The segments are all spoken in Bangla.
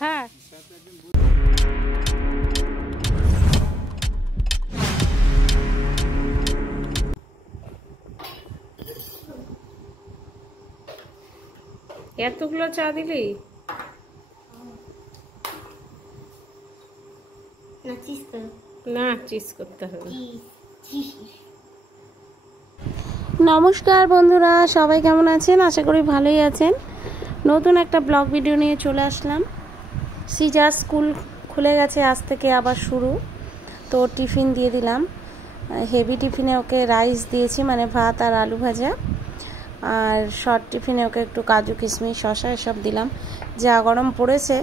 হ্যাঁ এতগুলো চা দিলি না চিজ করতে হবে। নমস্কার বন্ধুরা, সবাই কেমন আছেন? আশা করি ভালোই আছেন। নতুন একটা ব্লগ ভিডিও নিয়ে চলে আসলাম। সিজার স্কুল খুলে গেছে, আজ থেকে আবার শুরু। তো টিফিন দিয়ে দিলাম, হেভি টিফিনে ওকে রাইস দিয়েছি, মানে ভাত আর আলু ভাজা। আর শর্ট টিফিনে ওকে একটু কাজু কিশমিশ শসা এসব দিলাম। যা গরম পড়েছে,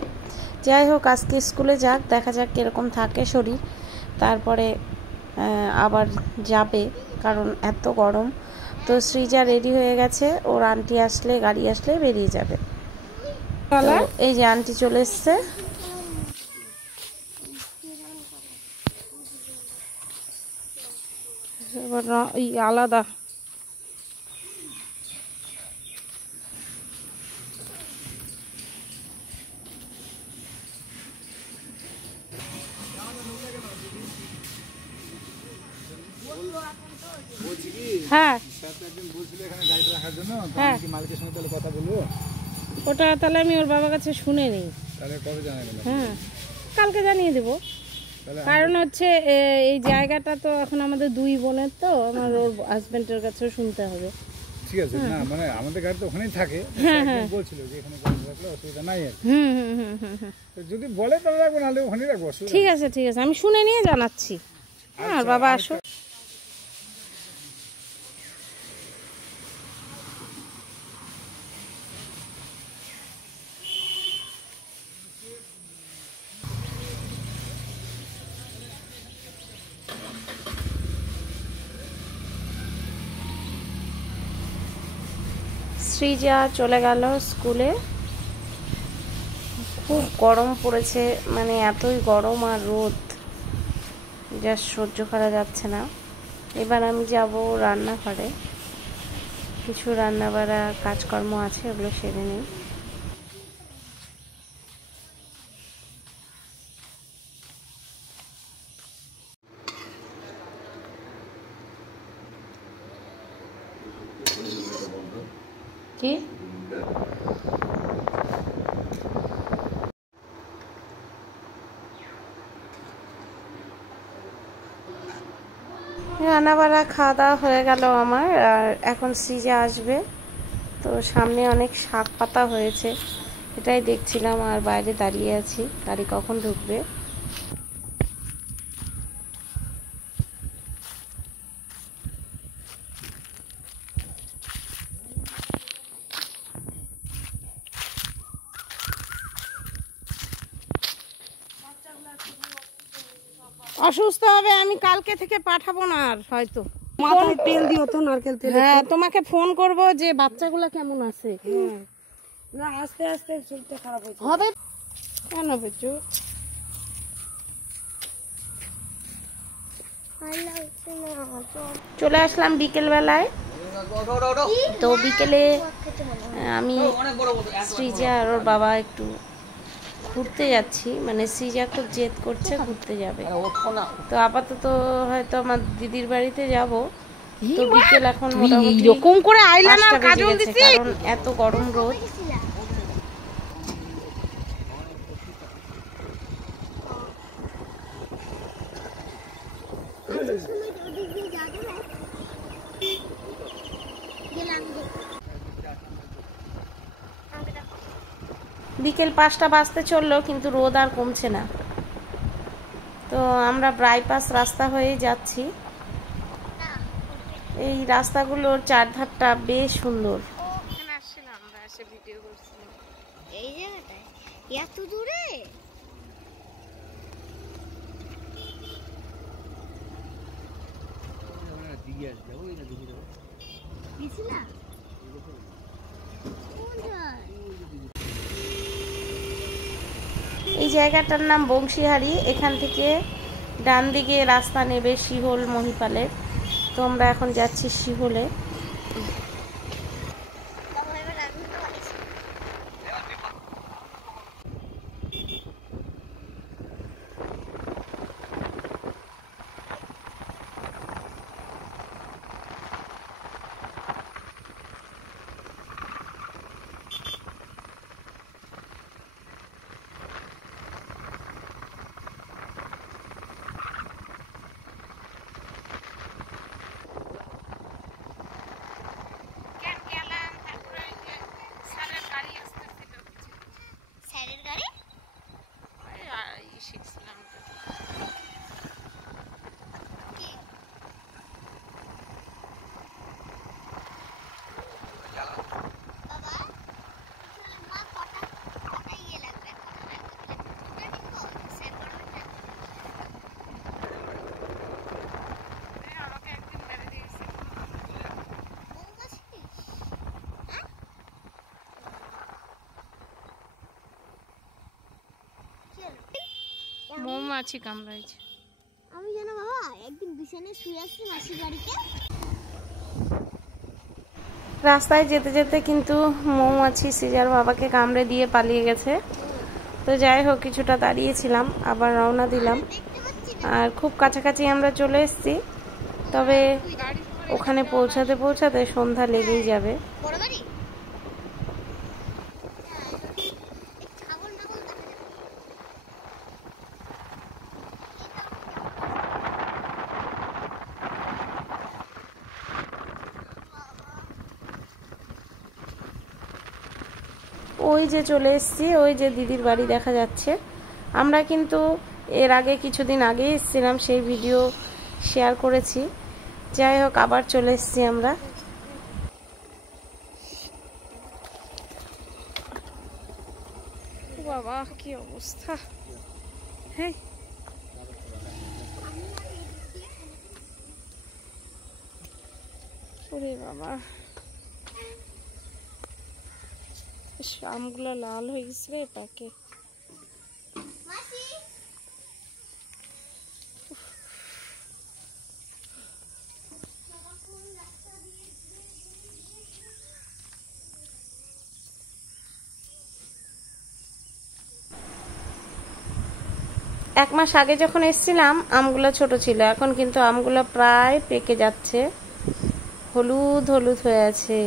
যাই হোক আজকে স্কুলে যাক, দেখা যাক কীরকম থাকে শরীর, তারপরে আবার যাবে, কারণ এত গরম। তো সৃজা রেডি হয়ে গেছে, ওর আন্টি আসলে, গাড়ি আসলে বেরিয়ে যাবে। এই যে আন্টি চলে এসছে। আলাদা হ্যাঁ ওটা তাহলে আমি ওর বাবার কাছে শুনে নিই। হ্যাঁ কালকে জানিয়ে দেবো, কারণ হচ্ছে এই জায়গাটা তো এখন আমাদের দুই বোনের, তো আমার ওর হাজবেন্ডের কাছেও শুনতে হবে। ঠিক আছে, না মানে আমাদের গাড়ি তো ওখানেই থাকে, বলছিল যে এখানে গাড়ি রাখলে অসুবিধা নাই আর। তো যদি বলে তাহলে রাখবো, নাহলে ওখানেই রাখবো। ঠিক আছে ঠিক আছে, আমি শুনে নিয়ে জানাচ্ছি। হ্যাঁ বাবা আসো। সৃজা চলে গেল স্কুলে। খুব গরম পড়েছে, মানে এতই গরম আর রোদ, যা সহ্য করা যাচ্ছে না। এবার আমি যাব রান্নাঘরে, কিছু রান্না বাড়া কাজকর্ম আছে, ওগুলো সেরে নিই। কি রান্নাবাড়া খাওয়া দাওয়া হয়ে গেল আমার, আর এখন সৃজা আসবে। তো সামনে অনেক শাক পাতা হয়েছে, এটাই দেখছিলাম, আর বাইরে দাঁড়িয়ে আছি, গাড়ি কখন ঢুকবে। অসুস্থ হবে, আমি কালকে থেকে পাঠাবো না আর, হয়তো মাথায় তেল দিও তো, নারকেল তেল। হ্যাঁ তোমাকে ফোন করব যে বাচ্চাগুলো কেমন আছে। না আস্তে আস্তে শরীরটা খারাপ হবে। কেন বেচু? চলে আসলাম বিকেল বেলায়। তো বিকেলে আমি সৃজা আর ওর বাবা একটু ঘুরতে যাচ্ছি, মানে সৃজা খুব জেদ করছে ঘুরতে যাবে। তো আপাতত হয়তো আমার দিদির বাড়িতে যাব। তো বিকেল এখন মোটামুটি এরকম করে আইলাম, কারণ এত গরম রোদ। বিকেল 5টা বাজতে চললো, কিন্তু রোদ আর কমছে না। তো আমরা বাইপাস রাস্তা হয়ে যাচ্ছি। এই রাস্তাগুলোর চারধারটা বেশ সুন্দর। এই জায়গাটায় এত দূরে এই জায়গাটার নাম বংশীহারি। এখান থেকে ডান দিকে রাস্তা নেবে শিহল মহিপালের। তো আমরা এখন যাচ্ছি শিবলে। মৌমাছি কামড়াইছে। আমি জানো বাবা একদিন বিছানায় শুয়ে আসছি মাসির বাড়িতে, রাস্তায় যেতে যেতে কিন্তু মৌমাছি সিজার বাবাকে কামড়ে দিয়ে পালিয়ে গেছে। তো যাই হোক, কিছুটা দাঁড়িয়েছিলাম, আবার রওনা দিলাম। আর খুব কাছাকাছি আমরা চলে এসেছি, তবে ওখানে পৌঁছাতে পৌঁছাতে সন্ধ্যা লেগেই যাবে। ওই যে চলে এসেছি, ওই যে দিদির বাড়ি দেখা যাচ্ছে। আমরা কিন্তু এর আগে কিছুদিন আগে এসেছিলাম, সেই ভিডিও শেয়ার করেছি। যাই হোক, আবার চলে এসেছি আমরা। বাবা কি অবস্থা! হ্যাঁ, ওরে বাবা, আমগুলো লাল হয়ে গেছে রে পাকে। এক মাস আগে যখন এসেছিলাম আমগুলো ছোট ছিল, এখন কিন্তু আমগুলো প্রায় পেকে যাচ্ছে, হলুদ হলুদ হয়ে আছে।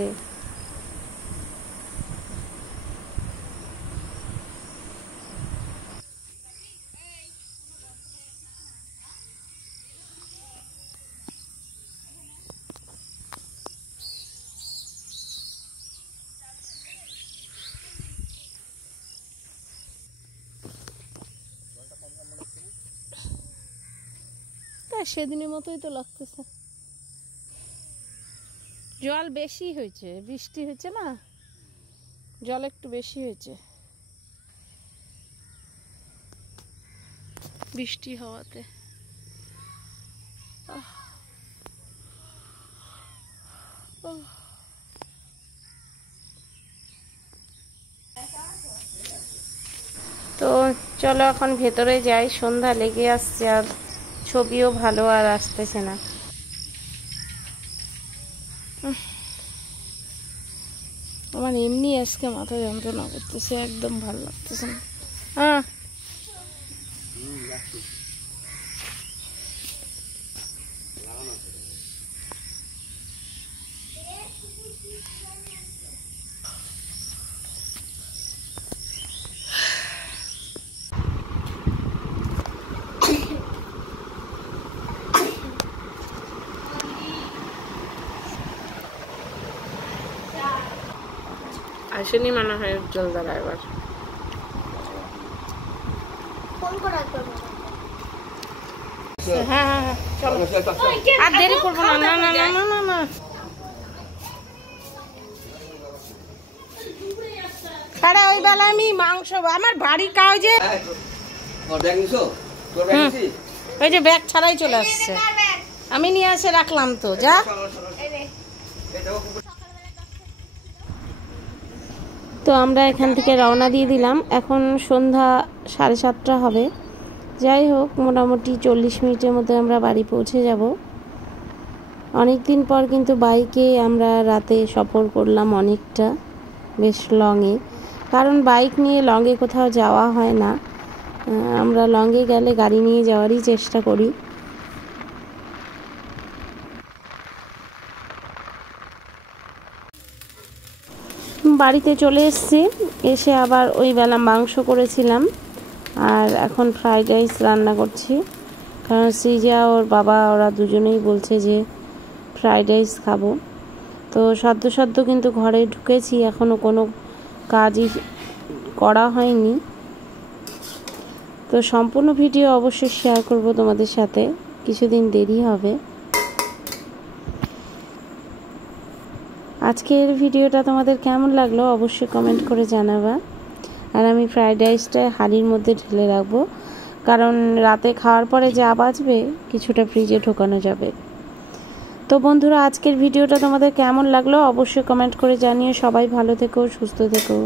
সেদিনের মতোই তো লাগতেছে, জল বেশি হয়েছে, বৃষ্টি হয়েছে না, জল একটু বেশি হয়েছে বৃষ্টি হওয়াতে। তো চলো এখন ভেতরে যাই, সন্ধ্যা লেগে আসছে আর ছবিও ভালো আর আসতেছে না। আমার এমনি আজকে মাথা যন্ত্রণা করতেছে, একদম ভালো লাগতেছে না। হ্যাঁ, আসেনি মনে হয় উজ্জ্বল দাদা এবার। হ্যাঁ হ্যাঁ হ্যাঁ, চলো আর দেরি করবো না। না না না না না, সারা ওই বেলা আমি মাংস, আমার বাড়ি কাজ যে ওই যে ব্যাগ ছাড়াই চলে আসছে, আমি নিয়ে এসে রাখলাম। তো যা, তো আমরা এখান থেকে রওনা দিয়ে দিলাম। এখন সন্ধ্যা 7:30 হবে। যাই হোক, মোটামুটি 40 মিনিটের মধ্যে আমরা বাড়ি পৌঁছে যাব। অনেক দিন পর কিন্তু বাইকে আমরা রাতে সফর করলাম অনেকটা, বেশ লংয়ে। কারণ বাইক নিয়ে লংয়ে কোথাও যাওয়া হয় না, আমরা লংয়ে গেলে গাড়ি নিয়ে যাওয়ারই চেষ্টা করি। বাড়িতে চলে এসেছি, এসে আবার ওই বেলা মাংস করেছিলাম, আর এখন ফ্রাইড রাইস রান্না করছি। কারণ সৃজা ওর বাবা ওরা দুজনেই বলছে যে ফ্রাইড রাইস খাবো। তো সদ্য কিন্তু ঘরে ঢুকেছি, এখনও কোনো কাজই করা হয়নি। তো সম্পূর্ণ ভিডিও অবশ্যই শেয়ার করব তোমাদের সাথে, কিছুদিন দেরি হবে। আজকের ভিডিওটা তোমাদের কেমন লাগলো অবশ্যই কমেন্ট করে জানাবা। আর আমি ফ্রাইড রাইসটা হাঁড়ির মধ্যে ঢেলে রাখবো, কারণ রাতে খাওয়ার পরে যা বাঁচবে কিছুটা ফ্রিজে ঢোকানো যাবে। তো বন্ধুরা, আজকের ভিডিওটা তোমাদের কেমন লাগলো অবশ্যই কমেন্ট করে জানিও। সবাই ভালো থেকো, সুস্থ থেকো।